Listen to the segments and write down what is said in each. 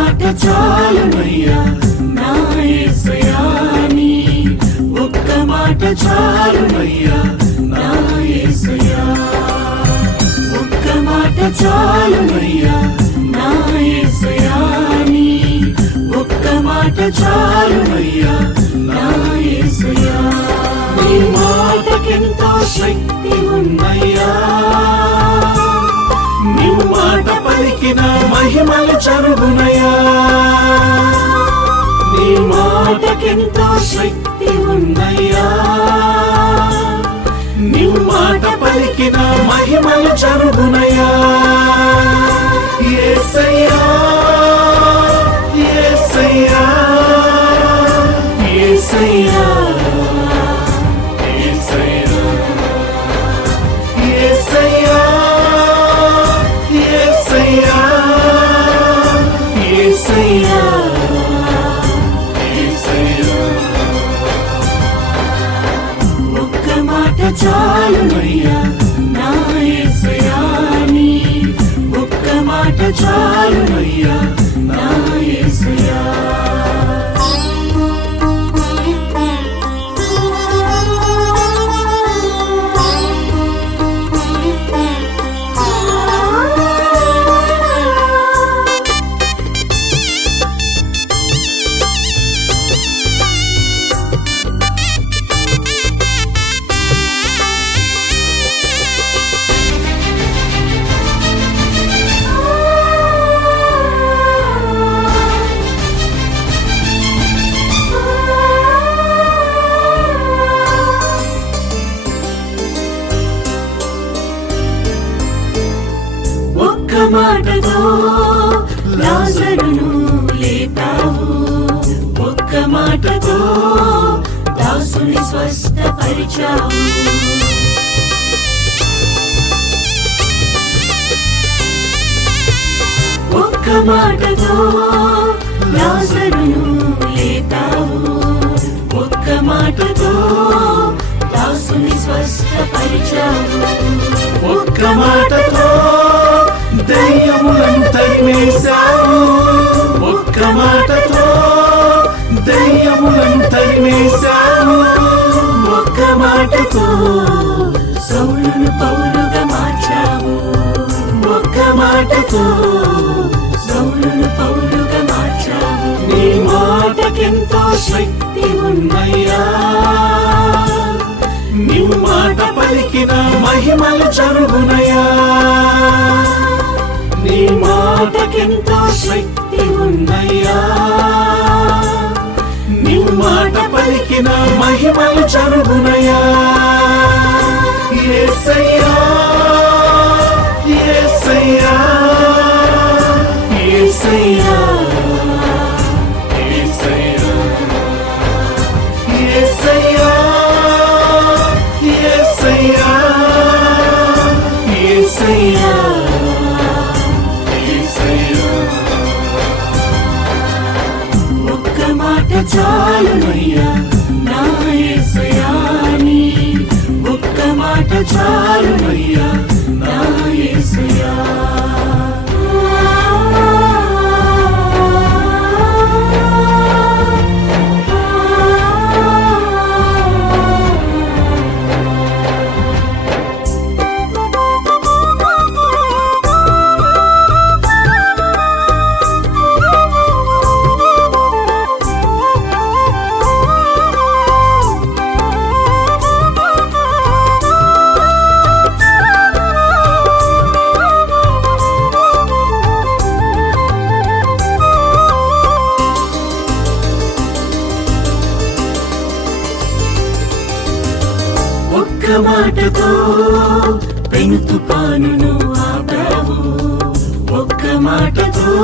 మాట చాలునయ్యా నా యేసయ్యా నీ ఒక్క మాట చాలునయ్యా నా యేసయ్యా ఒక్క మాట చాలునయ్యా నా యేసయ్యా నీ ఒక్క మాట చాలునయ్యా నా యేసయ్యా నీ మాటకెంతో శక్తి ఉన్నయ్యా నీవు మాట పలికిన మహిమలు చరుగునయ్యా నీ మాటకెంతో శక్తి ఉన్నయ్యా నీవు మాట పలికిన మహిమలు చరుగునయ్యా యేసయ్యా యేసయ్యా యేసయ్యా ఒక్క మాట చాలునయ్యా నా యేసయ్యా నీ ఒక్క మాట చాలునయ్యా నా యేసయ్యా మాటతో లాజరును లేపావు ఒక్క మాటతో దాసుని స్వస్థపరిచావు ఒక్క మాటతో లాజరును లేపావు ఒక్క మాటతో దాసుని స్వస్థపరిచావు ఒక్క మాటతో దయ్యములను తరిమేశావు ఒక్క మాటతో దయ్యములను తరిమేశావు ఒక్క మాటతో సౌలును పౌలుగా మార్చావు ఒక్క మాటతో సౌలును పౌలుగా మార్చావు నీ మాటకెంతో శక్తి ఉన్నయ్యా నీవు మాట పలికిన మహిమలు చరుగునయ్యా నీ మాటకెంతో శక్తి ఉన్నయ్యా నీవు మాట పలికిన మహిమలు చరుగునయ్యా యేసయ్యా యేసయ్యా యేసయ్యా యేసయ్యా యేసయ్యా యేసయ్యా యేసయ్యా ఒక్క మాట చాలునయ్యా నా యేసయ్యా నీ ఒక్క మాట చాలునయ్యా నా యేసయ్యా ఒక్క మాటతో పెను తుఫానును ఆపావు ఒక్క మాటతో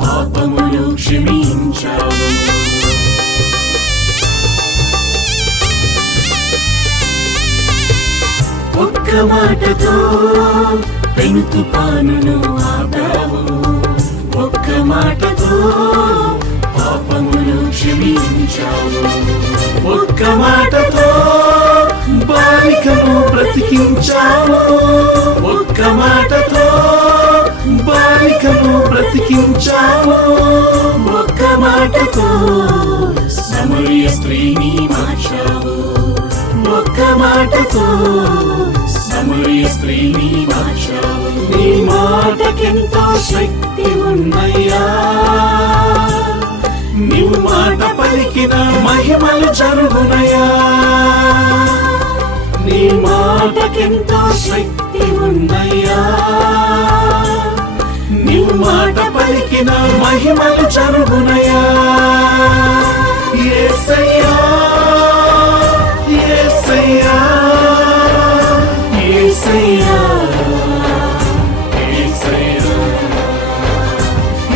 పాపములు క్షమించావు ఒక్క మాటతో పెను తుఫానును ఆపావు ఒక్క మాటతో పాపములు క్షమించావు ఒక్క మాటతో బాలికను బ్రతికించావు ఒక్క మాటతో బాలికను బ్రతికించావు ఒక్క మాటతో సమరయ స్త్రీని మార్చావు ఒక్క మాటతో సమరయ స్త్రీని మార్చావు నీ మాటకెంతో శక్తి ఉన్నయ్యా నీవు మాట పలికిన మహిమలు జరుగునయా నీ మాటకెంతో శక్తి ఉన్నయ్యా నీవు మాట పలికిన మహిమలు జరుగునయా యేసయ్యా యేసయ్యా యేసయ్యా యేసయ్యా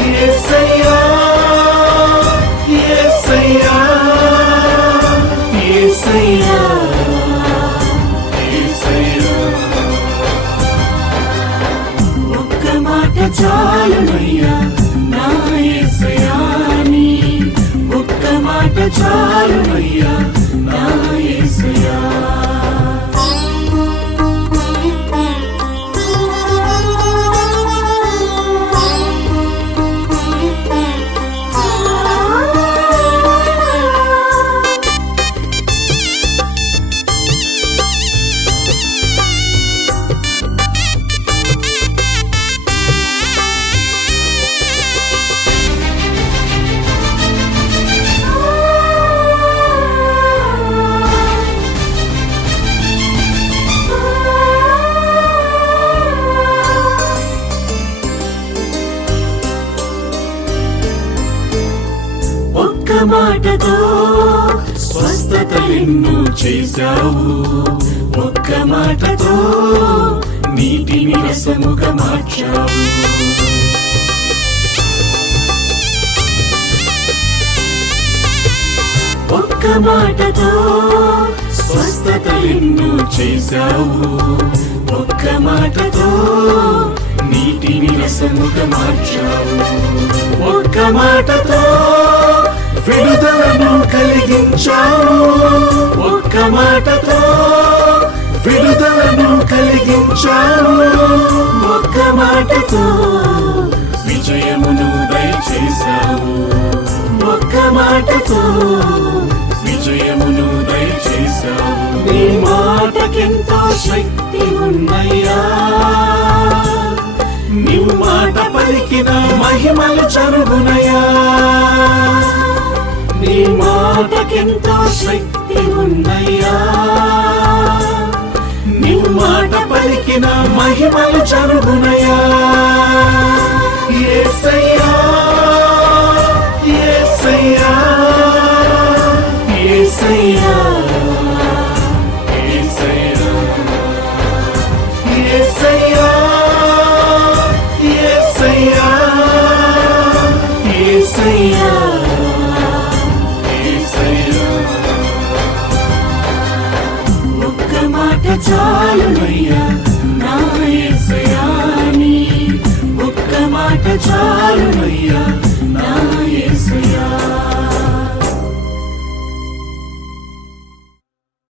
యేసయ్యా యేసయ్యా యేసయ్యా యేసయ్యా ఒక్క మాట చాలునయ్యా నా యేసయ్యా నీ ఒక్క మాట చాలునయ్యా నా యేసయ్యా ఒక్క మాటతో స్వస్థతలెన్నో చేశావు ఒక్క మాటతో నీటిని రసముగా మార్చావు ఒక్క మాటతో స్వస్థతలెన్నో చేశావు ఒక్క మాటతో నీటిని రసముగా మార్చావు ఒక్క మాటతో విడుదలను కలిగించావు ఒక్క మాటతో విడుదలను కలిగించావు ఒక్క మాటతో విజయమును దయచేశావు ఒక్క మాటతో విజయమును దయచేశావు నీ మాటకెంతో శక్తి ఉన్నయ్యా నీవు మాట పలికిన మహిమలు జరుగునయా నీ మాటకెంతో శక్తి ఉన్నయ్యా నీవు మాట పలికిన మహిమలు జరుగునయా యేసయ్యా యేసయ్యా యేసయ్యా యేసయ్యా యేసయ్యా యేసయ్యా యేసయ్యా ఒక్క మాట చాలునయ్యా నా యేసయ్యా నీ ఒక్క మాట చాలునయ్యా